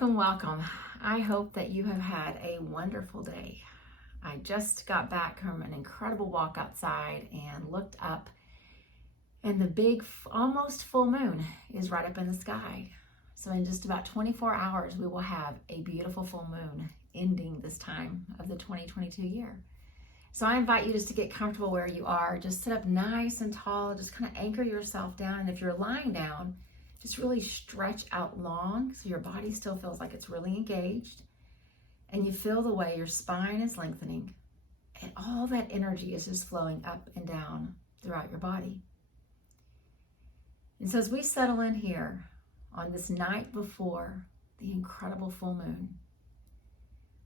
Welcome, welcome. I hope that you have had a wonderful day. I just got back from an incredible walk outside and looked up, and the big, almost full moon is right up in the sky. So in just about 24 hours, we will have a beautiful full moon ending this time of the 2022 year. So I invite you just to get comfortable where you are. Just sit up nice and tall, just kind of anchor yourself down. And if you're lying down, just really stretch out long so your body still feels like it's really engaged. And you feel the way your spine is lengthening and all that energy is just flowing up and down throughout your body. And so as we settle in here on this night before the incredible full moon,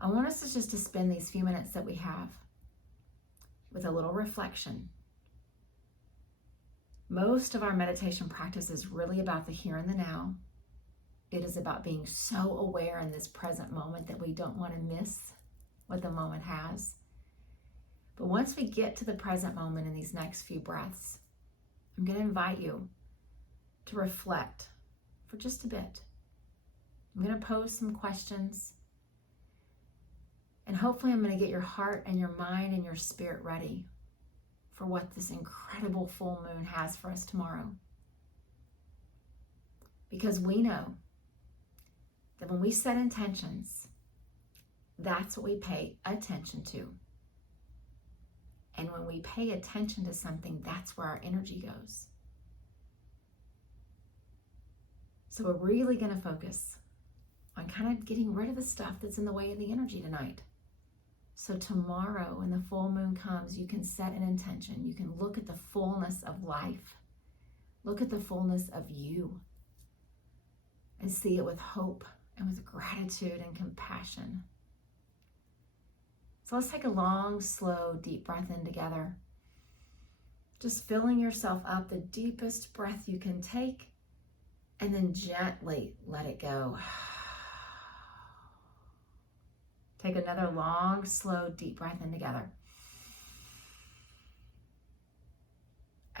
I want us to spend these few minutes that we have with a little reflection. Most of our meditation practice is really about the here and the now. It is about being so aware in this present moment that we don't want to miss what the moment has. But once we get to the present moment in these next few breaths, I'm going to invite you to reflect for just a bit. I'm going to pose some questions, and hopefully I'm going to get your heart and your mind and your spirit ready for what this incredible full moon has for us tomorrow. Because we know that when we set intentions, that's what we pay attention to. And when we pay attention to something, that's where our energy goes. So we're really going to focus on kind of getting rid of the stuff that's in the way of the energy tonight. So tomorrow when the full moon comes, you can set an intention. You can look at the fullness of life. Look at the fullness of you and see it with hope and with gratitude and compassion. So let's take a long, slow, deep breath in together. Just filling yourself up, the deepest breath you can take, and then gently let it go. Take another long, slow, deep breath in together.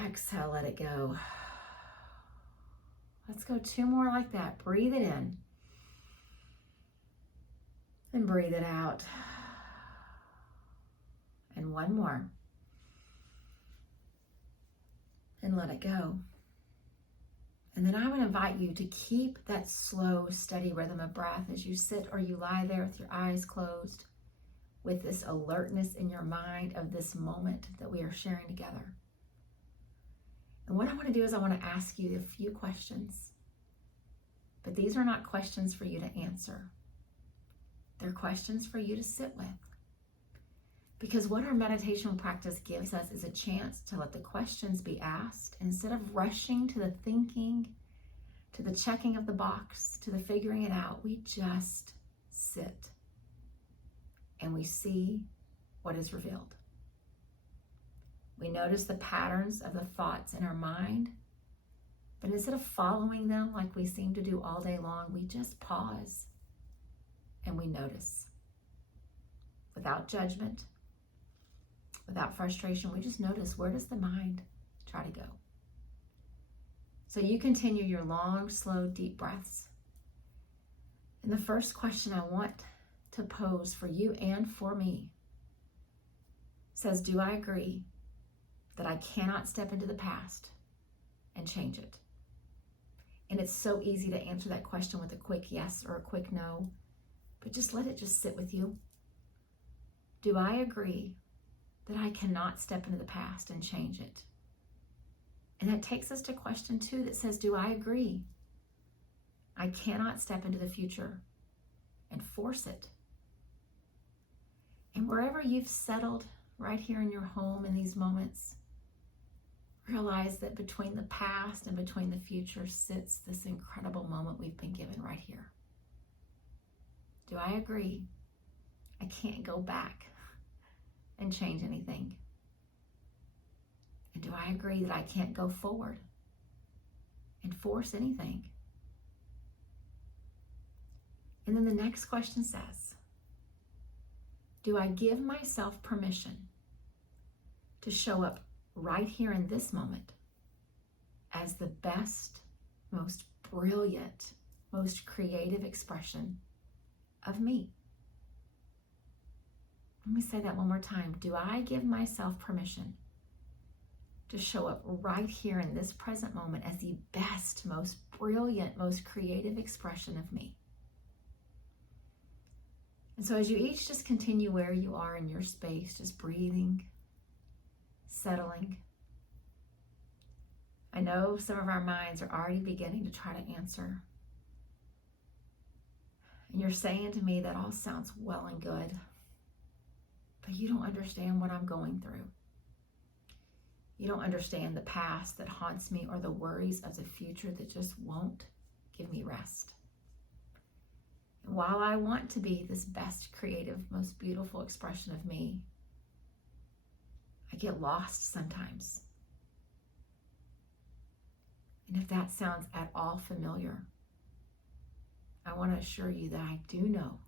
Exhale, let it go. Let's go two more like that. Breathe it in. And breathe it out. And one more. And let it go. And then I would invite you to keep that slow, steady rhythm of breath as you sit or you lie there with your eyes closed, with this alertness in your mind of this moment that we are sharing together. And what I want to do is I want to ask you a few questions. But these are not questions for you to answer. They're questions for you to sit with. Because what our meditation practice gives us is a chance to let the questions be asked instead of rushing to the thinking, to the checking of the box, to the figuring it out. We just sit and we see what is revealed. We notice the patterns of the thoughts in our mind, but instead of following them like we seem to do all day long, we just pause and we notice. Without judgment, without frustration, we just notice, where does the mind try to go? So you continue your long, slow, deep breaths. And the first question I want to pose for you and for me says, do I agree that I cannot step into the past and change it? And it's so easy to answer that question with a quick yes or a quick no, but just let it just sit with you. Do I agree that I cannot step into the past and change it? And that takes us to question 2 that says, do I agree I cannot step into the future and force it? And wherever you've settled right here in your home in these moments, realize that between the past and between the future sits this incredible moment we've been given right here. Do I agree I can't go back and change anything? And do I agree that I can't go forward and force anything? And then the next question says, do I give myself permission to show up right here in this moment as the best, most brilliant, most creative expression of me. Let me say that one more time. Do I give myself permission to show up right here in this present moment as the best, most brilliant, most creative expression of me? And so as you each just continue where you are in your space, just breathing, settling. I know some of our minds are already beginning to try to answer. And you're saying to me, that all sounds well and good, but you don't understand what I'm going through. You don't understand the past that haunts me or the worries of the future that just won't give me rest. And while I want to be this best, creative, most beautiful expression of me, I get lost sometimes. And if that sounds at all familiar, I want to assure you that I do know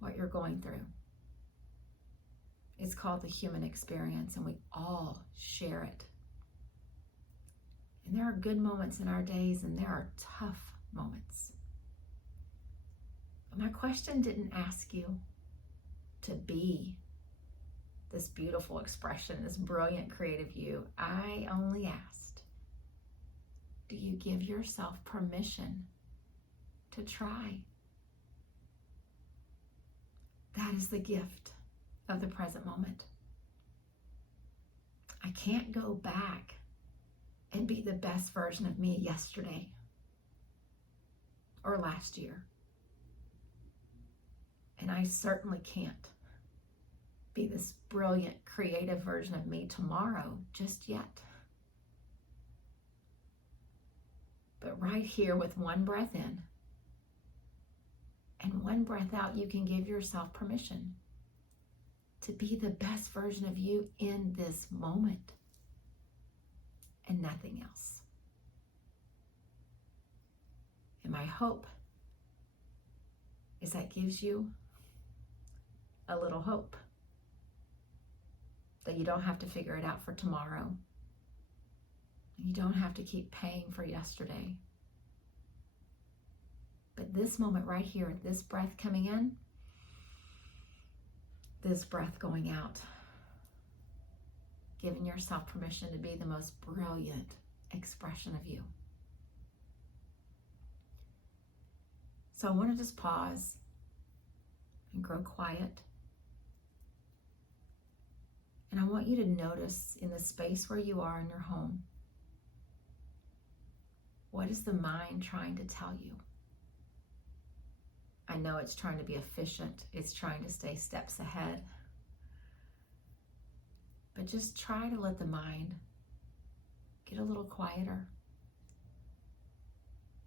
what you're going through. It's called the human experience, and we all share it. And there are good moments in our days, and there are tough moments. But my question didn't ask you to be this beautiful expression, this brilliant creative you. I only asked, do you give yourself permission to try? That is the gift of the present moment. I can't go back and be the best version of me yesterday or last year. And I certainly can't be this brilliant, creative version of me tomorrow just yet. But right here with one breath in and one breath out, you can give yourself permission to be the best version of you in this moment and nothing else. And my hope is that gives you a little hope that you don't have to figure it out for tomorrow. You don't have to keep paying for yesterday. But this moment right here, this breath coming in, this breath going out, giving yourself permission to be the most brilliant expression of you. So I want to just pause and grow quiet. And I want you to notice in the space where you are in your home, what is the mind trying to tell you? I know it's trying to be efficient. It's trying to stay steps ahead. But just try to let the mind get a little quieter.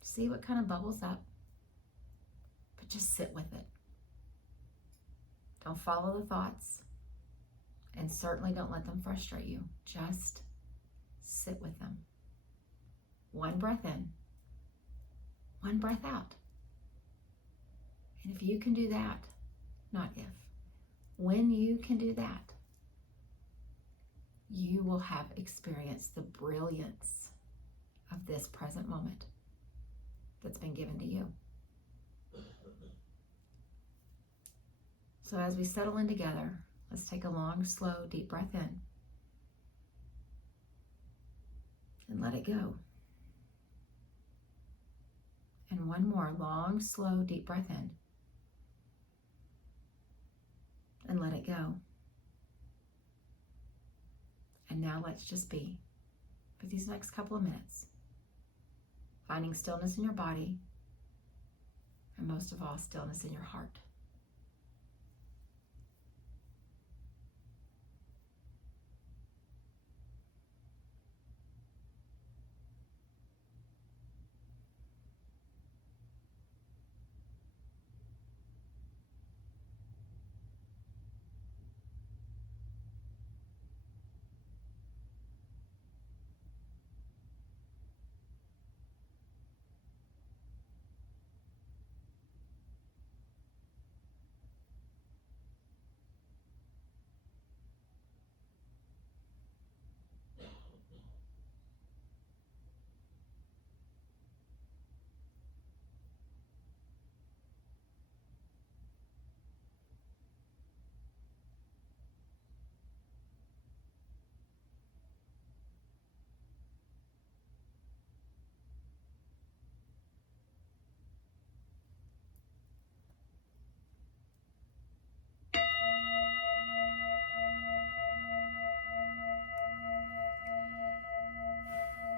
See what kind of bubbles up. But just sit with it. Don't follow the thoughts. And certainly don't let them frustrate you. Just sit with them. One breath in, one breath out. And if you can do that, not if, when you can do that, you will have experienced the brilliance of this present moment that's been given to you. So as we settle in together, let's take a long, slow, deep breath in and let it go. And one more long, slow, deep breath in and let it go. And now let's just be for these next couple of minutes, finding stillness in your body, and most of all, stillness in your heart.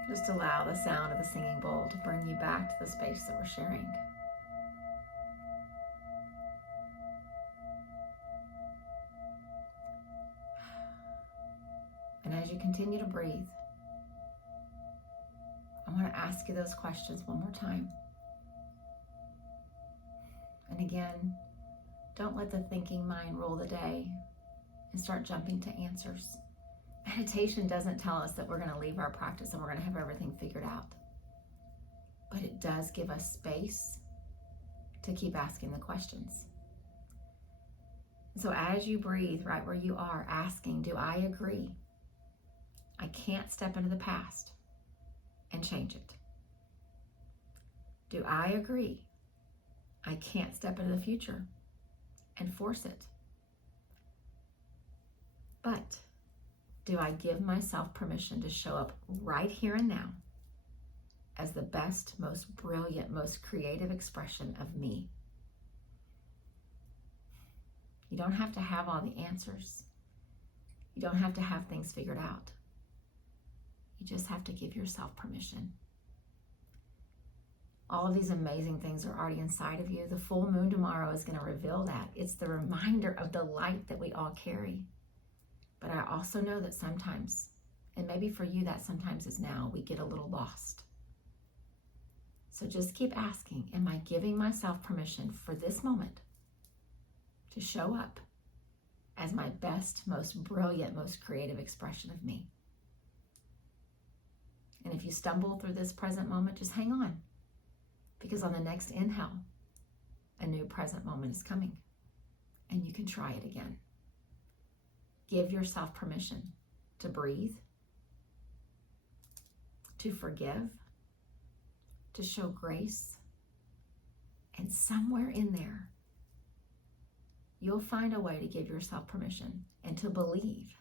Just allow the sound of the singing bowl to bring you back to the space that we're sharing. And as you continue to breathe, I want to ask you those questions one more time. And again, don't let the thinking mind rule the day and start jumping to answers. Meditation doesn't tell us that we're going to leave our practice and we're going to have everything figured out. But it does give us space to keep asking the questions. So as you breathe right where you are, asking, do I agree? I can't step into the past and change it. Do I agree? I can't step into the future and force it. But do I give myself permission to show up right here and now as the best, most brilliant, most creative expression of me? You don't have to have all the answers. You don't have to have things figured out. You just have to give yourself permission. All of these amazing things are already inside of you. The full moon tomorrow is going to reveal that. It's the reminder of the light that we all carry. But I also know that sometimes, and maybe for you that sometimes is now, we get a little lost. So just keep asking, am I giving myself permission for this moment to show up as my best, most brilliant, most creative expression of me? And if you stumble through this present moment, just hang on. Because on the next inhale, a new present moment is coming. And you can try it again. Give yourself permission to breathe, to forgive, to show grace. And somewhere in there, you'll find a way to give yourself permission and to believe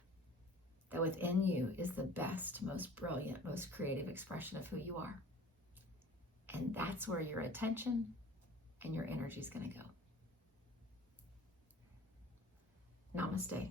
that within you is the best, most brilliant, most creative expression of who you are. And that's where your attention and your energy is going to go. Namaste.